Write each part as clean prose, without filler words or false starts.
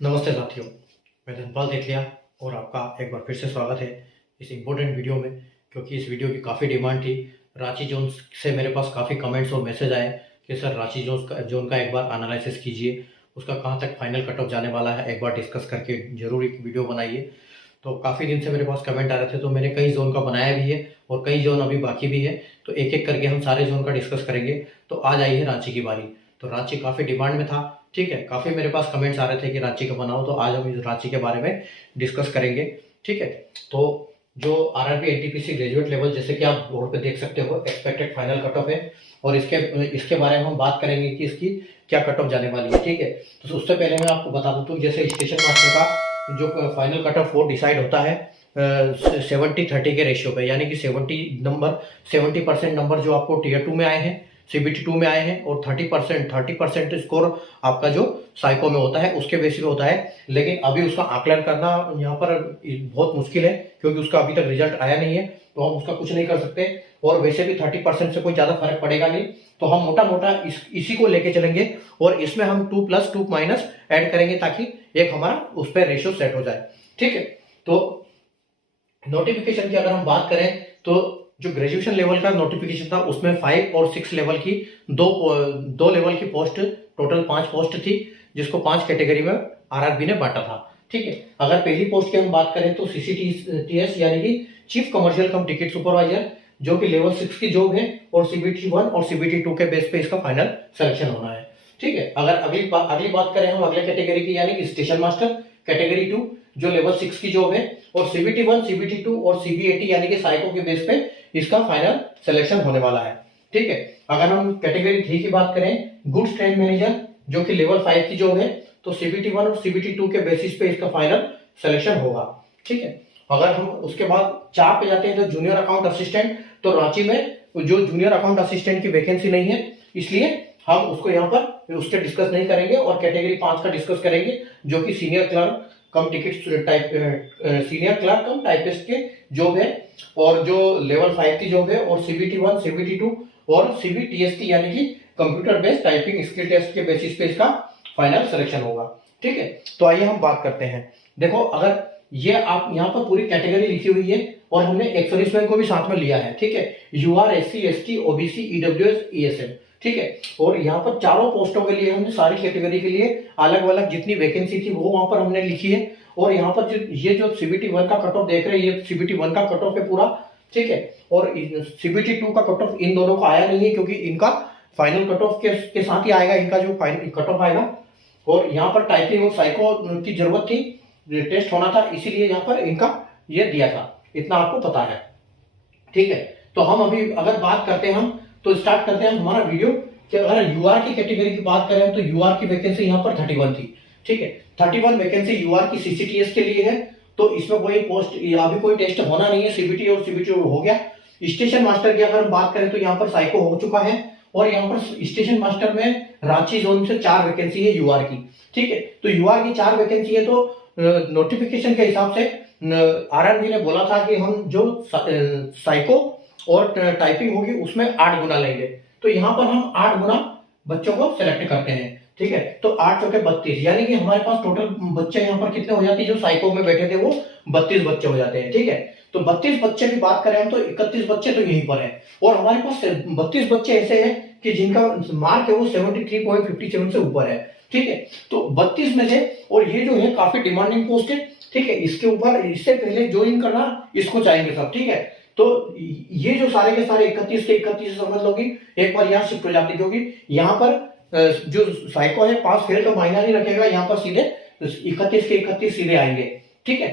नमस्ते साथियों, मैं धनपाल सेठिया और आपका एक बार फिर से स्वागत है इस इम्पोर्टेंट वीडियो में। क्योंकि इस वीडियो की काफ़ी डिमांड थी। रांची जोन से मेरे पास काफ़ी कमेंट्स और मैसेज आए कि सर रांची जोन का एक बार एनालिसिस कीजिए, उसका कहाँ तक फाइनल कट ऑफ जाने वाला है, एक बार डिस्कस करके ज़रूर एक वीडियो बनाइए। तो काफ़ी दिन से मेरे पास कमेंट आ रहे थे, तो मैंने कई जोन का बनाया भी है और कई जोन अभी बाकी भी है। तो एक एक करके हम सारे जोन का डिस्कस करेंगे। तो आज आई है रांची की बारी। तो रांची काफ़ी डिमांड में था, ठीक है, काफ़ी मेरे पास कमेंट्स आ रहे थे कि रांची का बनाओ, तो आज हम इस रांची के बारे में डिस्कस करेंगे, ठीक है। तो जो आरआरबी एनटीपीसी ग्रेजुएट लेवल, जैसे कि आप बोर्ड पे देख सकते हो, एक्सपेक्टेड फाइनल कट ऑफ है और इसके बारे में हम बात करेंगे कि इसकी क्या कट ऑफ जाने वाली है, ठीक है। तो उससे पहले मैं आपको बता दूं, तो जैसे स्टेशन मास्टर का जो फाइनल कट ऑफ वो डिसाइड होता है 70-30 के रेशियो पे, यानी कि 70% नंबर जो आपको टीयर 2 में आए हैं, सीबीटी 2 में आए हैं, और 30% स्कोर आपका जो साइको में होता है उसके बेसिस पे होता है। लेकिन अभी उसका आकलन करना यहाँ पर बहुत मुश्किल है, क्योंकि उसका अभी तक रिजल्ट आया नहीं है, तो हम उसका कुछ नहीं कर सकते। और वैसे भी 30% से कोई ज़्यादा फर्क पड़ेगा नहीं, तो हम मोटा मोटा इसी को लेके चलेंगे और इसमें हम 2+2- ऐड करेंगे, ताकि एक हमारा उस पर रेशियो सेट हो जाए, ठीक है। तो नोटिफिकेशन की अगर हम बात करें, तो जो ग्रेजुएशन लेवल का नोटिफिकेशन था उसमें 5 और 6 लेवल की दो लेवल की पोस्ट, टोटल 5 पोस्ट थी, जिसको 5 कैटेगरी में आरआरबी ने बांटा था, ठीक है। अगर पहली पोस्ट की हम बात करें तो सीसीटीएस यानी कि चीफ कमर्शियल कम टिकट सुपरवाइजर, जो कि लेवल 6 की जॉब है, और सीबीटी 1 और सीबीटी 2 के बेस पे इसका फाइनल सिलेक्शन होना है, ठीक है। अगर अगली बात करें हम अगले कैटेगरी की, यानी कि स्टेशन मास्टर कैटेगरी 2, जो लेवल 6 की जॉब है, और सीबीटी 1, सीबीटी 2 और सीबीएटी यानी कि साइको के बेस पे इसका फाइनल सिलेक्शन होने वाला है, ठीक है। अगर हम कैटेगरी 3 की बात करें, गुड्स ट्रेड मैनेजर, जो कि लेवल 5 की जॉब है, तो सीबीटी 1 और सीबीटी 2 के बेसिस पे इसका फाइनल सिलेक्शन होगा, ठीक है। अगर हम उसके बाद 4 पे जाते हैं, तो जूनियर अकाउंट असिस्टेंट, तो रांची में जो जूनियर अकाउंट असिस्टेंट की वैकेंसी नहीं है, इसलिए हम उसको यहाँ पर उसके डिस्कस नहीं करेंगे, और कैटेगरी 5 का डिस्कस करेंगे, जो कि सीनियर क्लर्क कम टिकट टाइप सीनियर क्लर्क कम टाइपिस्ट के जॉब है, और जो लेवल 5 की जॉब है, और सीबीटी 1, सीबीटी 2 और सीबीटीएसटी यानी कि computer based typing skill test के बेसिस पे इसका फाइनल सिलेक्शन होगा, ठीक है। तो आइए हम बात करते हैं। देखो, अगर ये आप यहाँ पर पूरी कैटेगरी लिखी हुई है, और हमने एक्स सर्विसमैन को भी साथ में लिया है, ठीक है, UR, SC, ST, OBC, EWS, ESM, ठीक है। और यहाँ पर चारों पोस्टों के लिए हमने सारी कैटेगरी के लिए अलग अलग जितनी वैकेंसी थी वो वहां पर हमने लिखी है। और यहाँ पर जो सीबीटी 1 का कट ऑफ देख रहे हैं, ये सीबीटी 1 का कट ऑफ है पूरा, ठीक है। और सीबीटी 2 का कट ऑफ इन दोनों का आया नहीं है, क्योंकि इनका फाइनल कट ऑफ के साथ ही आएगा, इनका जो फाइनल कट ऑफ आएगा। और यहाँ पर टाइपिंग और साइको की जरूरत थी, टेस्ट होना था, इसीलिए यहाँ पर इनका ये दिया था, इतना आपको पता है, ठीक है। तो हम अभी अगर बात करते हैं, हम तो स्टार्ट करते हैं हमारा वीडियो कि अगर यूआर की कैटेगरी की बात करें, तो यूआर की वैकेंसी यहाँ पर 31 थी, ठीक है। 31 वैकेंसी यूआर की सीसीटीएस के लिए है, तो इसमें कोई पोस्ट अभी कोई टेस्ट होना नहीं है, सीबीटी और सीबीटी हो गया। स्टेशन मास्टर की अगर हम बात करें, तो यहाँ पर साइको हो चुका है, और यहाँ पर स्टेशन मास्टर में रांची जोन से 4 वैकेंसी है यूआर की, ठीक है। तो यूआर की 4 वैकेंसी है, तो नोटिफिकेशन के हिसाब से आरआरबी ने बोला था कि हम जो साइको और टाइपिंग होगी उसमें 8 गुना लेंगे। तो यहाँ पर हम 8 गुना बच्चों को सिलेक्ट करते हैं, ठीक है। तो 8 चौके 32, यानी कि हमारे पास टोटल बच्चे यहाँ पर कितने हो जाते हैं, जो साइको में बैठे थे वो 32 बच्चे हो जाते हैं, ठीक है। तो 32 बच्चे की बात करें हम, तो 31 बच्चे तो यहीं पर है, और हमारे पास 32 बच्चे ऐसे हैं कि जिनका मार्क है वो 73.57 से ऊपर है, ठीक है। तो 32 में से, और ये जो है काफी डिमांडिंग पोस्ट है, ठीक है, इसके ऊपर इससे पहले ज्वाइन करना इसको चाहेंगे सब, ठीक है। तो ये जो सारे के सारे 31 के 31 समझ लोगी, एक बार यहाँ शिफ्ट हो जाती, क्योंकि यहाँ पर जो साइको है पास फेल का मायना नहीं रखेगा, यहाँ पर सीधे 31 के 31 सीधे आएंगे, ठीक है।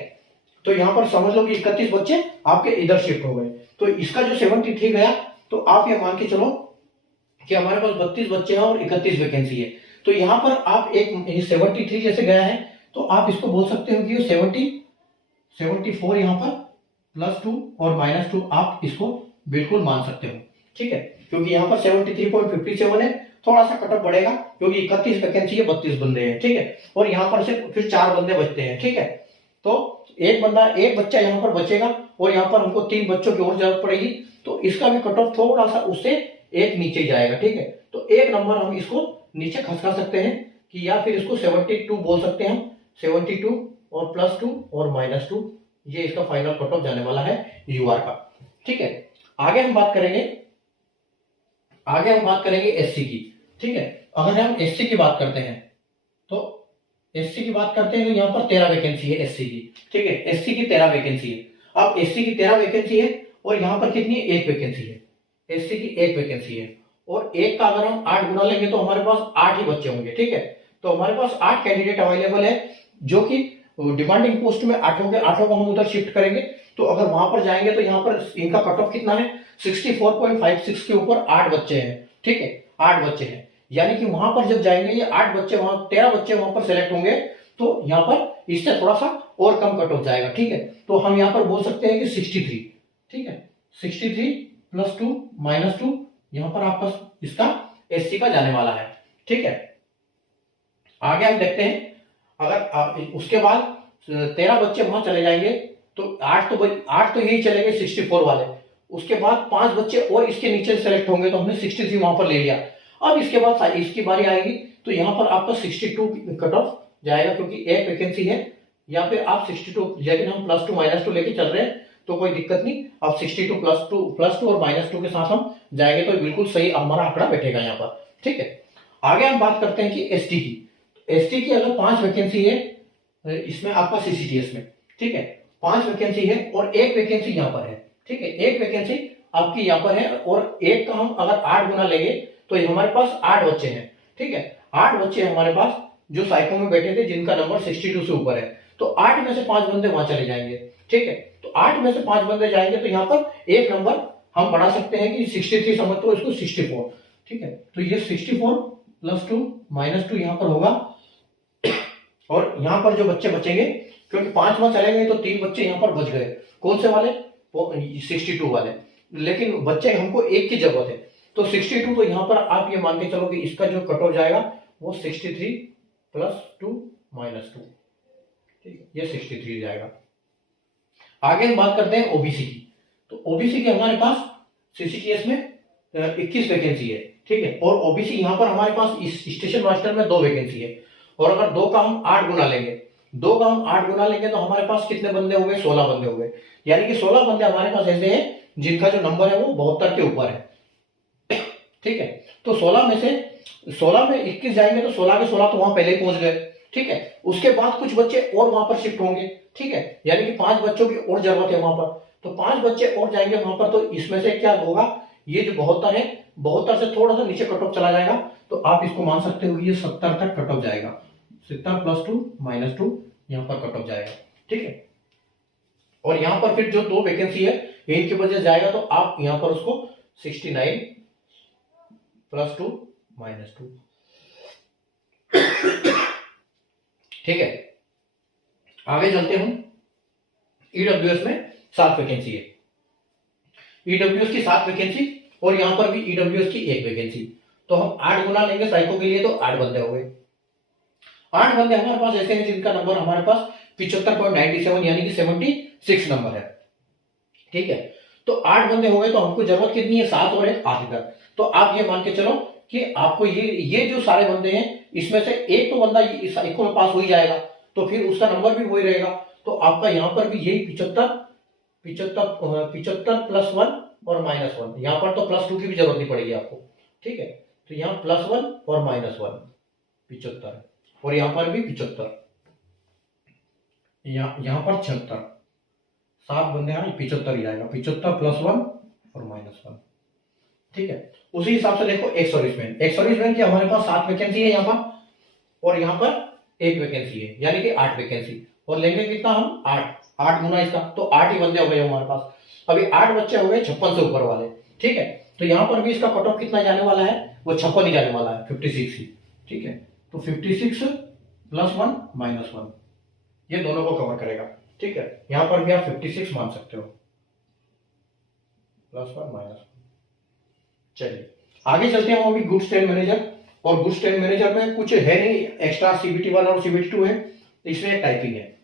तो यहाँ पर समझ लो कि 31 बच्चे आपके इधर शिफ्ट हो गए। तो इसका जो 73 गया, तो आप ये मान के चलो कि हमारे पास 32 बच्चे हैं और 31 वैकेंसी है। तो यहाँ पर आप एक 73 जैसे गया है, तो आप इसको बोल सकते हो कि 74 यहाँ पर +2 और -2 आप इसको बिल्कुल मान सकते हो, ठीक है। क्योंकि यहाँ पर 73.57 है, थोड़ा सा कटअप बढ़ेगा, क्योंकि 31 वैकेंसी है, 32 बंदे हैं, ठीक है। और यहाँ पर से फिर 4 बंदे बचते हैं, ठीक है। तो एक बच्चा यहाँ पर बचेगा, और यहाँ पर हमको 3 बच्चों की और जरूरत पड़ेगी, तो इसका भी कट ऑफ थोड़ा सा उससे एक नीचे जाएगा, ठीक है। तो एक नंबर हम इसको नीचे खसका सकते हैं, कि या फिर इसको 72 बोल सकते हैं हम, 72 और +2 और -2, ये इसका फाइनल कट ऑफ जाने वाला है यूआर का। ठीक है, आगे हम बात करेंगे एससी की। ठीक है, अगर हम एससी की बात करते हैं तो यहाँ पर 13 वैकेंसी है एससी की। ठीक है, एससी की 13 वैकेंसी है। अब एससी की 13 वैकेंसी है और यहाँ पर कितनी है, 1 वैकेंसी है। एससी की 1 वैकेंसी है और 1 का अगर हम 8 गुना लेंगे तो हमारे पास 8 ही बच्चे होंगे। ठीक है, तो हमारे पास 8 कैंडिडेट अवेलेबल है जो कि डिमांडिंग पोस्ट में 8 होंगे, 8 को हम उधर शिफ्ट करेंगे। तो अगर वहां पर जाएंगे तो यहाँ पर इनका कट ऑफ कितना है, 64.56 के ऊपर 8 बच्चे हैं। ठीक है, 8 बच्चे हैं, यानी कि वहां पर जब जाएंगे ये 8 बच्चे, वहां 13 बच्चे वहां पर सेलेक्ट होंगे तो यहाँ पर इससे थोड़ा सा और कम कट ऑफ जाएगा। ठीक है, तो हम यहाँ पर बोल सकते हैं कि 63। ठीक है, 63 +2 -2 यहाँ पर आपका इसका एससी का जाने वाला है। ठीक है, आगे हम देखते हैं, अगर उसके बाद 13 बच्चे वहां चले जाएंगे तो 8 तो यही चलेंगे 64 वाले। उसके बाद 5 बच्चे और इसके नीचे सेलेक्ट होंगे तो हमने 63 वहां पर ले लिया। अब इसके बाद इसकी बारी आएगी तो यहाँ पर आपका 62 कट ऑफ जाएगा, क्योंकि 1 वैकेंसी है, या फिर आप 62, लेकिन हम +2 -2 लेके चल रहे हैं तो कोई दिक्कत नहीं। आप 62 +2 और -2 के साथ हम जाएंगे तो बिल्कुल सही हमारा आंकड़ा बैठेगा यहाँ पर। ठीक है, आगे हम बात करते हैं कि एसटी की। एसटी की अगर 5 वैकेंसी है इसमें आपका सीसीटीएस में। ठीक है, 5 वैकेंसी है और 1 वैकेंसी यहाँ पर है। ठीक है, 1 वैकेंसी आपकी यहाँ पर है और 1 का हम अगर 8 गुना लेंगे तो हमारे पास 8 बच्चे हैं। ठीक है, 8 बच्चे हमारे पास जो साइको में बैठे थे जिनका नंबर 62 से ऊपर है, तो 8 में से 5 बंदे वहां चले जाएंगे। ठीक है, तो 8 में से 5 बंदे जाएंगे तो यहाँ पर एक नंबर हम बढ़ा सकते हैं कि 63 समझ तो इसको 64। ठीक है, तो ये 64 +2 -2 यहाँ पर होगा और यहाँ पर जो बच्चे बचेंगे, क्योंकि 5 वहां चले गए तो 3 बच्चे यहाँ पर बच गए। कौन से वाले, 62 वाले, लेकिन बच्चे हमको एक की जरूरत है तो 62। तो यहाँ पर आप ये मान के चलो कि इसका जो कट ऑफ जाएगा वो 63 +2 -2। ठीक है, ये 63 जाएगा। आगे हम बात करते हैं ओबीसी की। तो ओबीसी की हमारे पास सीसीटीएस में 21 वैकेंसी है। ठीक है, और ओबीसी यहाँ पर हमारे पास स्टेशन मास्टर में 2 वैकेंसी है और अगर 2 का हम 8 गुना लेंगे, 2 का हम 8 गुना लेंगे तो हमारे पास कितने बंदे हो गए, 16 बंदे हो गए। यानी कि 16 बंदे हमारे पास ऐसे हैं जिनका जो नंबर है वो 72 के ऊपर है। ठीक है, तो 16 में से 16 में 21 जाएंगे तो 16 के 16 तो वहां पहले ही पहुंच गए। ठीक है, उसके बाद कुछ बच्चे और वहां पर शिफ्ट होंगे। ठीक है, यानी कि 5 बच्चों की और जरूरत है वहां पर, तो 5 बच्चे और जाएंगे वहां पर। तो इसमें से क्या होगा, ये जो 72 है, 72 से थोड़ा सा नीचे कट ऑफ चला जाएगा तो आप इसको मान सकते हो ये 70 तक कट ऑफ जाएगा। 70 +2 -2 यहाँ पर कट ऑफ जाएगा। ठीक है, और यहाँ पर फिर जो 2 वैकेंसी है इनकी वजह जाएगा तो आप यहाँ पर उसको 69 +2 -2। ठीक है, आगे चलते हैं। ईडब्ल्यूएस में 7 वैकेंसी है। ईडब्ल्यूएस की 7 वैकेंसी और यहां पर भी ईडब्ल्यूएस की 1 वैकेंसी। तो हम 8 गुना लेंगे साइको के लिए तो 8 बंदे हो गए। 8 बंदे हमारे पास ऐसे हैं जिनका नंबर हमारे पास 75.97 यानी कि 76 नंबर है। ठीक है, तो 8 बंदे हो गए तो हमको जरूरत कितनी है, 7 और 1 8 इधर। तो आप ये मान के चलो कि आपको ये जो सारे बंदे हैं इसमें से एक तो बंदा इस साइको में पास हो ही जाएगा तो फिर उसका नंबर भी वही रहेगा। तो आपका यहाँ पर भी यही 75 +1 और -1, यहाँ पर तो +2 की भी जरूरत नहीं पड़ेगी आपको। ठीक है, तो यहाँ +1 और -1 75 और यहाँ पर भी 75, यहाँ पर 76, 7 बंदे हैं 75 ही आएगा। 75 +1 और -1। ठीक है, उसी हिसाब से देखो एक सर्विसमैन की हमारे पास 7 वैकेंसी है यहाँ पर और यहाँ पर 1 वैकेंसी है, यानी कि 8 वैकेंसी। और लेंगे कितना हम, 8 गुना इसका तो 8 ही बंदे हो गए हमारे पास। अभी 8 बच्चे हो गए 56 से ऊपर वाले। ठीक है, तो यहाँ पर भी इसका कट ऑफ कितना जाने वाला है, वो 56 ही जाने वाला है, 56 ही। ठीक है, तो 56 +1 -1 ये दोनों को कवर करेगा। ठीक है, यहाँ पर भी आप 56 मान सकते हो, +1 -1। चलिए आगे चलते हैं। हम अभी गुड्स ट्रेन मैनेजर, और गुड्स ट्रेन मैनेजर में कुछ है नहीं, एक्स्ट्रा CBT 1 और CBT 2 है, इसमें टाइपिंग है।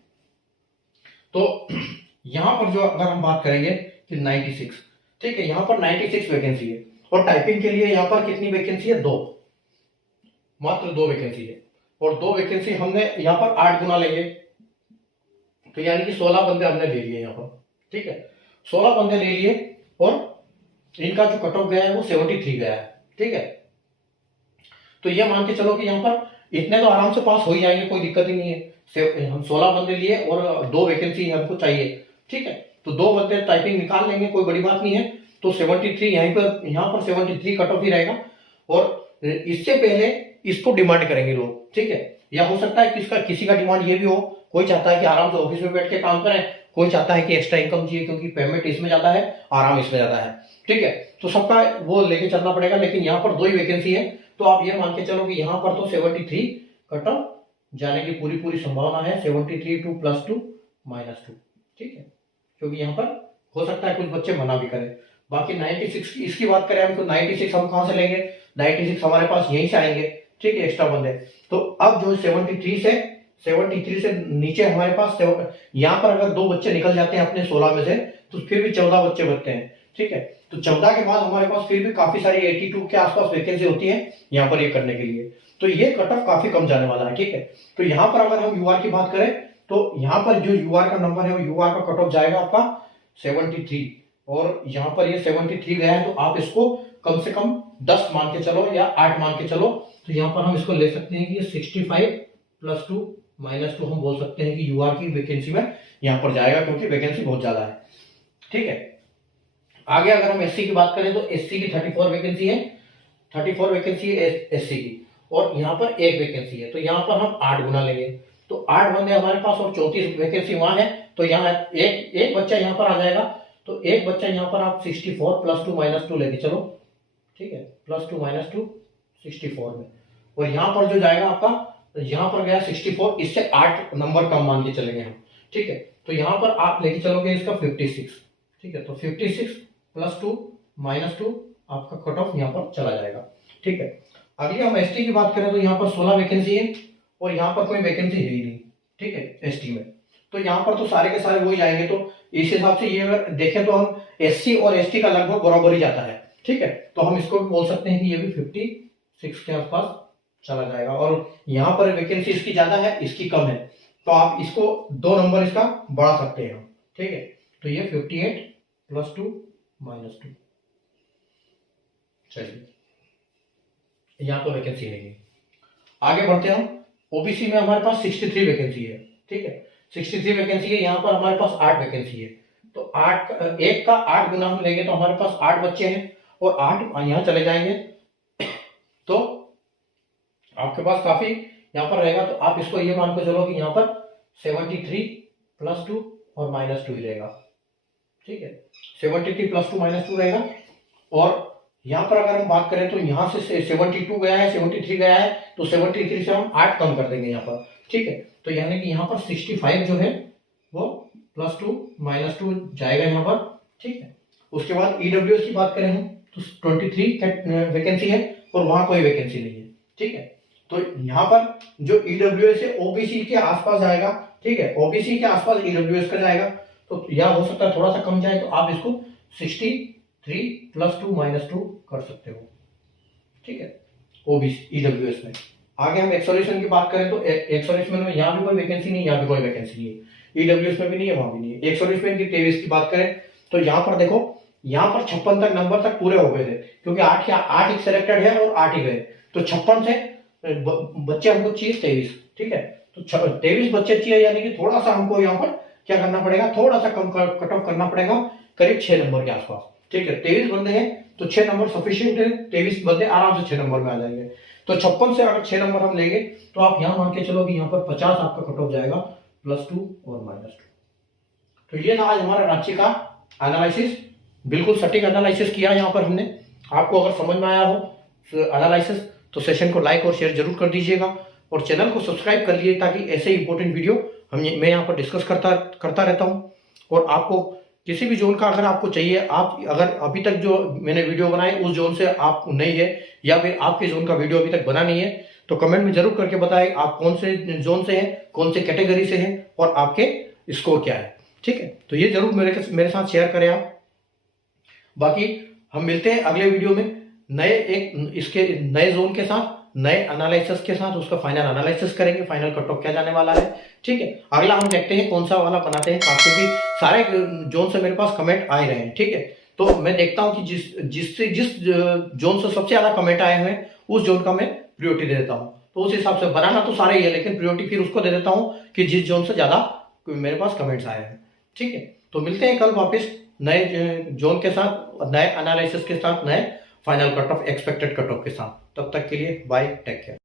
तो यहां पर जो अगर हम बात करेंगे कि 96, ठीक है, यहां पर 96 वैकेंसी है और टाइपिंग के लिए यहां पर कितनी वैकेंसी है, 2, मात्र 2 वैकेंसी है। और 2 वैकेंसी हमने यहाँ पर 8 गुना लेंगे, तो यानी कि 16 बंदे हमने ले लिए यहाँ पर। ठीक है, 16 बंदे ले लिए और इनका जो कट ऑफ गया है वो 73 गया है। ठीक है, तो ये मान के चलो कि यहाँ पर इतने तो आराम से पास हो ही जाएंगे, कोई दिक्कत ही नहीं है। हम 16 बंदे लिए और 2 वैकेंसी हमको चाहिए। ठीक है, तो 2 बंदे टाइपिंग निकाल लेंगे, कोई बड़ी बात नहीं है। तो 73 यहाँ पर 73 कट ऑफ ही रहेगा और इससे पहले इसको डिमांड करेंगे लोग। ठीक है, या हो सकता है किसी का डिमांड ये भी हो, कोई चाहता है कि आराम से ऑफिस में बैठ के काम करें, कोई चाहता है कि एक्स्ट्रा इनकम चाहिए क्योंकि पेमेंट इसमें ज्यादा है, आराम इसमें ज्यादा है। ठीक है, तो सबका वो लेके चलना पड़ेगा, लेकिन यहाँ पर 2 ही वैकेंसी है, तो आप ये मान के चलो कि यहाँ पर तो 73 कट ऑफ जाने की पूरी संभावना है। 73 2 + 2 -2। ठीक है, क्योंकि यहाँ पर हो सकता है कुछ बच्चे मना भी करें। बाकी 96 इसकी बात करें हम, तो 96 हम कहां से लेंगे? 96 हमारे पास यहीं से आएंगे। ठीक है, एक्स्ट्रा बंदे। तो अब जो 73 से नीचे हमारे पास यहाँ पर अगर 2 बच्चे निकल जाते हैं अपने 16 में से, तो फिर भी 14 बच्चे बचते हैं। ठीक है, तो 14 के बाद हमारे पास फिर भी काफी सारी 82 के आसपास वैकेंसी होती है यहाँ पर ये करने के लिए, तो ये कट ऑफ काफी कम जाने वाला है। ठीक है, तो यहाँ पर अगर हम यूआर की बात करें, तो यहाँ पर जो यूआर का नंबर है वो यूआर का कट ऑफ जाएगा आपका 73, और यहाँ पर ये 73 गया है, तो आप इसको कम से कम 10 मान के चलो या 8 मान के चलो, तो यहाँ पर हम इसको ले सकते हैं कि ये 65 + 2 -2 हम बोल सकते हैं कि यूआर की वैकेंसी में यहाँ पर जाएगा, क्योंकि वैकेंसी बहुत ज्यादा है। ठीक है, आगे अगर हम एससी की बात करें, तो एससी की 34 वैकेंसी है, 34 वैकेंसी है एससी की, और यहाँ पर 1 वैकेंसी है, तो यहाँ पर हम 8 गुना लेंगे, तो 8 बंदे हमारे पास और 34 वैकेंसी वहां है, तो यहाँ एक बच्चा यहाँ पर आ जाएगा, तो एक बच्चा यहाँ पर आप 64 + 2 -2 लेके चलो। ठीक है, +2 -2 64 में, और यहाँ पर जो जाएगा आपका, यहाँ पर गया 64, इससे 8 नंबर कम मान के चलेंगे हम। ठीक है, तो यहाँ पर आप लेके चलोगे इसका 56। ठीक है, तो 56 + 2 -2 आपका कट ऑफ यहाँ पर चला जाएगा। ठीक है, अगली हम एसटी की बात करें, तो यहाँ पर 16 वैकेंसी है और यहाँ पर कोई वैकेंसी है ही नहीं। ठीक है, एसटी में, तो यहाँ पर तो सारे के सारे वही जाएंगे, तो इस हिसाब से ये अगर देखें तो हम एससी और एसटी का लगभग बराबर ही जाता है। ठीक है, तो हम इसको भी बोल सकते हैं कि ये भी 56 के आसपास चला जाएगा, और यहाँ पर वैकेंसी इसकी ज्यादा है, इसकी कम है, तो आप इसको 2 नंबर इसका बढ़ा सकते हैं। ठीक है, तो ये 58 + 2 -2। चलिए, यहाँ तो वैकेंसी है। आगे बढ़ते हैं हम, ओबीसी में हमारे पास 63 वैकेंसी है। ठीक है, 63 वैकेंसी है, यहाँ पर हमारे पास 8 वैकेंसी है, तो 1 का 8 गुना हम लेंगे तो हमारे पास 8 बच्चे हैं, और 8 यहाँ चले जाएंगे, तो आपके पास काफी यहाँ पर रहेगा, तो आप इसको ये मान के चलो कि यहाँ पर 73 + 2 और -2 ही रहेगा। ठीक है, 73 + 2 -2 रहेगा, और यहाँ पर अगर हम बात करें तो यहाँ से 72 गया है, 73 गया है, तो 73 से हम 8 कम कर देंगे यहाँ पर। ठीक है, तो यानी कि यहाँ पर 65 जो है वो +2 -2 जाएगा यहाँ पर। ठीक है, उसके बाद ईडब्ल्यूएस की बात करें हम, तो 23 वैकेंसी है और वहां कोई वैकेंसी नहीं है। ठीक है, तो यहाँ पर जो ईडब्ल्यूएस है ओबीसी के आसपास जाएगा। ठीक है, ओबीसी के आसपास ईडब्ल्यूएस का जाएगा, तो यह हो सकता है थोड़ा सा कम जाए, तो आप इसको 63 + 2 -2 कर सकते हो। ठीक है, ओबीसी ईडब्ल्यूएस में। आगे हम एक्सोल्यूशन की बात करें, तो एक्सोल्यूशन में यहाँ भी कोई वैकेंसी नहीं, यहाँ भी कोई वैकेंसी नहीं है, ईडब्ल्यूएस में भी नहीं है, वहां भी नहीं है। एक्सोल्यूशन की 23 की बात करें, तो यहाँ पर देखो, यहाँ पर 56 तक नंबर तक पूरे हो गए थे, क्योंकि 8 सिलेक्टेड है और 8 ही गए, तो 56 से बच्चे हमको चाहिए 23। ठीक है, तो 23 बच्चे चाहिए, यानी कि थोड़ा सा हमको यहाँ पर क्या करना पड़ेगा, थोड़ा सा कम कट ऑफ करना पड़ेगा, करीब 6 नंबर के आसपास। ठीक है, 23 बंदे हैं तो 6 नंबर सफिशिएंट है, 23 बंदे आराम से 6 नंबर में आ जाएंगे। तो 56 से अगर 6 नंबर हम लेंगे, तो आप यहाँ मान के चलो कि यहाँ पर 50 आपका कट ऑफ जाएगा, +2 और -2। तो ये था आज हमारा रांची का एनालिसिस, बिल्कुल सटीक एनालिसिस किया यहाँ पर हमने। आपको अगर समझ में आया हो एनालिसिस, तो सेशन को लाइक और शेयर जरूर कर दीजिएगा, और चैनल को सब्सक्राइब कर लीजिए, ताकि ऐसे इंपॉर्टेंट वीडियो मैं यहाँ पर डिस्कस करता रहता हूँ। और आपको किसी भी जोन का अगर आपको चाहिए, आप अगर अभी तक जो मैंने वीडियो बनाए उस जोन से आप नहीं है, या फिर आपके जोन का वीडियो अभी तक बना नहीं है, तो कमेंट में जरूर करके बताएं आप कौन से जोन से हैं, कौन से कैटेगरी से हैं, और आपके स्कोर क्या है। ठीक है, तो ये जरूर मेरे साथ शेयर करें आप। बाकी हम मिलते हैं अगले वीडियो में इसके नए जोन के साथ। नए एनालिसिस के साथ उसका फाइनल एनालिसिस करेंगे, फाइनल कट ऑफ क्या जाने वाला है। ठीक है, अगला हम देखते हैं कौन सा वाला बनाते हैं, क्योंकि सारे जोन से मेरे पास कमेंट आ ही रहे हैं। ठीक है, तो मैं देखता हूं कि जिस जोन से सबसे ज्यादा कमेंट आए हुए हैं उस जोन का मैं प्रायोरिटी दे देता हूं। तो उस हिसाब से बनाना तो सारे ही है, लेकिन प्रायोरिटी फिर उसको दे देता हूं कि जिस जोन से ज्यादा मेरे पास कमेंट्स आए हैं। ठीक है, तो मिलते हैं कल वापस नए जोन के साथ, नए एनालिसिस के साथ, नए final cut off, expected cut off के साथ। तब तक के लिए बाय, टेक केयर।